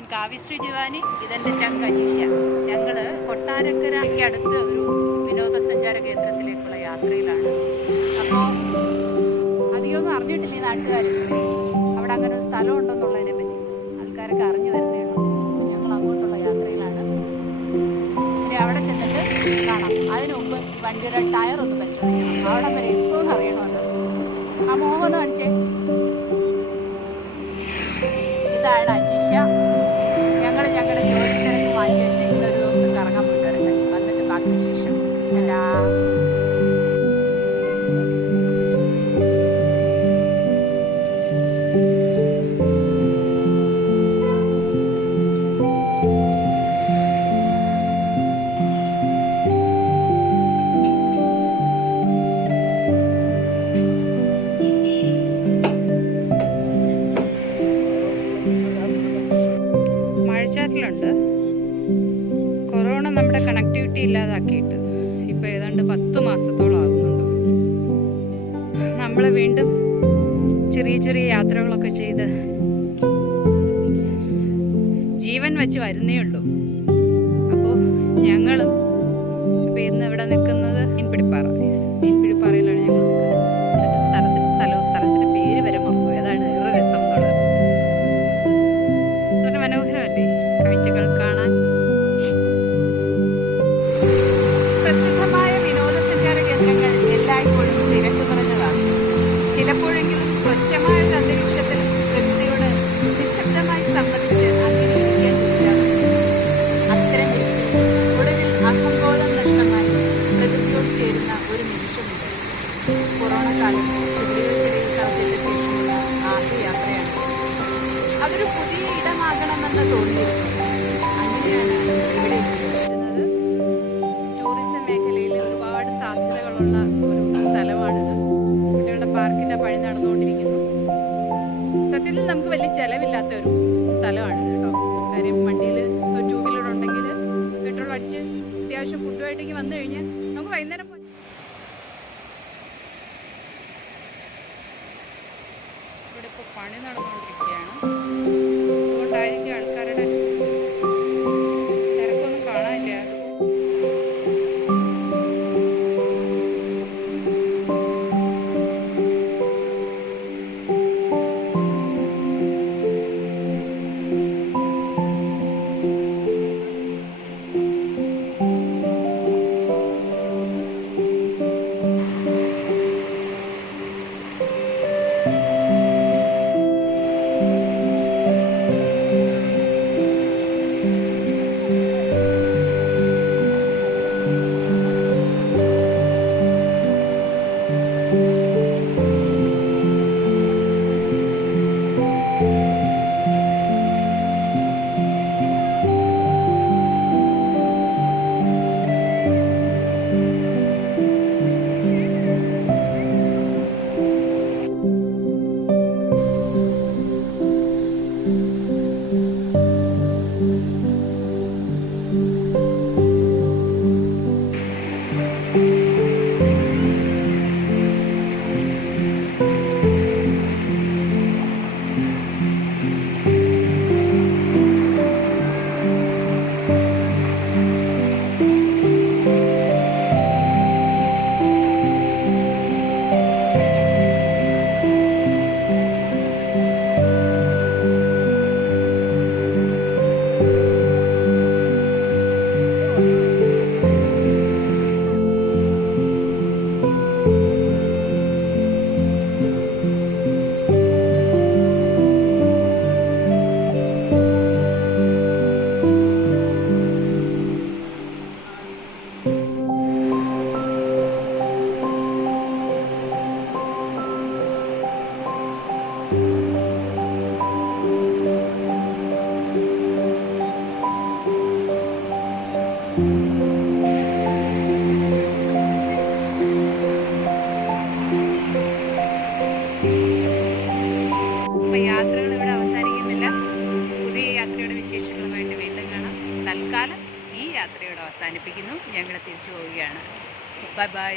ഞാൻ കാവ്യശ്രീ ജിവാനി, ഇതെൻ്റെ ചങ്ക അനീഷ. ഞങ്ങൾ കൊട്ടാരക്കരയ്ക്ക് അടുത്ത് ഒരു വിനോദസഞ്ചാര കേന്ദ്രത്തിലേക്കുള്ള യാത്രയിലാണ്. അപ്പോൾ അധികമൊന്നും അറിഞ്ഞിട്ടില്ല ഈ നാട്ടുകാർ അവിടെ അങ്ങനെ ഒരു സ്ഥലം ഉണ്ടെന്നുള്ളതിനെ പറ്റി. ആൾക്കാരൊക്കെ അറിഞ്ഞു വരുന്നേ ഉള്ളൂ. ഞങ്ങൾ അങ്ങോട്ടുള്ള യാത്രയിലാണ്. ഇനി അവിടെ ചെന്നിട്ട് കാണാം. അതിനു മുമ്പ് വണ്ടിയുടെ ടയർ ഒന്ന് പരിശോധിക്കണം. അവിടെ വരെ എത്തുമെന്ന് അറിയണമല്ലോ. ആ മോഹം കാണിച്ചേ. ഇതാണ് അനീഷ. ഞങ്ങളുടെ ജോലി തിരക്ക് മാറ്റി വെച്ച് ഇന്നൊരു ദിവസം കറങ്ങാൻ പോയി വരട്ടെ. വന്നിട്ട് ബാക്കി ശേഷം എല്ലാ മഴച്ചാറ്റിലുണ്ട്. കൊറോണ നമ്മുടെ കണക്ടിവിറ്റി ഇല്ലാതാക്കിയിട്ട് ഇപ്പോൾ ഏതാണ്ട് 10 മാസത്തോളം ആകുന്നുണ്ട്. നമ്മൾ വീണ്ടും ചെറിയ ചെറിയ യാത്രകളൊക്കെ ചെയ്ത് ജീവൻ വെച്ച് വരുന്നേ ഉള്ളൂ. അപ്പോൾ ഞങ്ങളും ഇപ്പോൾ ഇന്ന് ഇവിടെ നിൽക്കുന്നത് മീൻപിടിപ്പാറ. മീൻപിടിപ്പാറയിലാണ് ഞങ്ങൾ നിൽക്കുന്നത്. എന്നിട്ട് സ്ഥലത്തിൻ്റെ പേര് വരെ മറന്നു. ഏതാണ് വേറെ രസം എന്നുള്ളത്. വളരെ മനോഹരമല്ലേ കാഴ്ചകൾ കാണാൻ. പ്രസിദ്ധമായ വിനോദസഞ്ചാര കേന്ദ്രങ്ങൾ എല്ലായ്പ്പോഴും തിരക്ക് നിറഞ്ഞതാണ്. ചിലപ്പോഴെങ്കിലും സ്വച്ഛമായ ഒരു അന്തരീക്ഷത്തിൽ പ്രകൃതിയോട് നിശബ്ദമായി സംബന്ധിച്ച് അങ്ങനെ ഇരിക്കാൻ പറ്റില്ല. അത്തരം ഒടുവിൽ അഹംബോധം നഷ്ടമായി പ്രകൃതിയോട് ചേരുന്ന ഒരു നിമിഷമുണ്ട്. കൊറോണ കാലം ചുവടുകൾക്കിടയിൽ കളഞ്ഞിട്ട ശേഷമുള്ള ആദ്യ യാത്രയാണ്. അതൊരു പുതിയ ഇടമാകണമെന്ന് തോന്നിയിരുന്നു. അങ്ങനെയാണ് ഇവിടെ എത്തിച്ചേരുന്നത്. ടൂറിസം മേഖലയിൽ ഒരുപാട് സാധ്യതകളുള്ള ഒരു സ്ഥലമാണിത്. കുട്ടികളുടെ പാർക്കിൻ്റെ പണി നടന്നുകൊണ്ടിരിക്കുന്നു. സത്യത്തിൽ നമുക്ക് വലിയ ചിലവില്ലാത്ത ഒരു സ്ഥലമാണിത് കേട്ടോ. കാര്യം വണ്ടിയിൽ 2 വീലർ ഉണ്ടെങ്കിൽ പെട്രോൾ അടിച്ച് അത്യാവശ്യം ഫുഡുമായിട്ടേക്ക് വന്നു കഴിഞ്ഞാൽ നമുക്ക് വൈകുന്നേരം പോയി. ഇവിടെ ഇപ്പോൾ പണി നടന്നുകൊണ്ടിരിക്കുകയാണ്. അതുകൊണ്ടായിരിക്കും ആൾക്കാരുടെ തിരക്കൊന്നും കാണാനില്ല. അപ്പോൾ യാത്രകൾ ഇവിടെ അവസാനിക്കുന്നില്ല. പുതിയ യാത്രയുടെ വിശേഷങ്ങളുമായിട്ട് വീണ്ടും കാണാം. തൽക്കാലം ഈ യാത്രയോട് അവസാനിപ്പിക്കുന്നു. ഞങ്ങൾ തിരിച്ചു പോവുകയാണ്. Bye bye.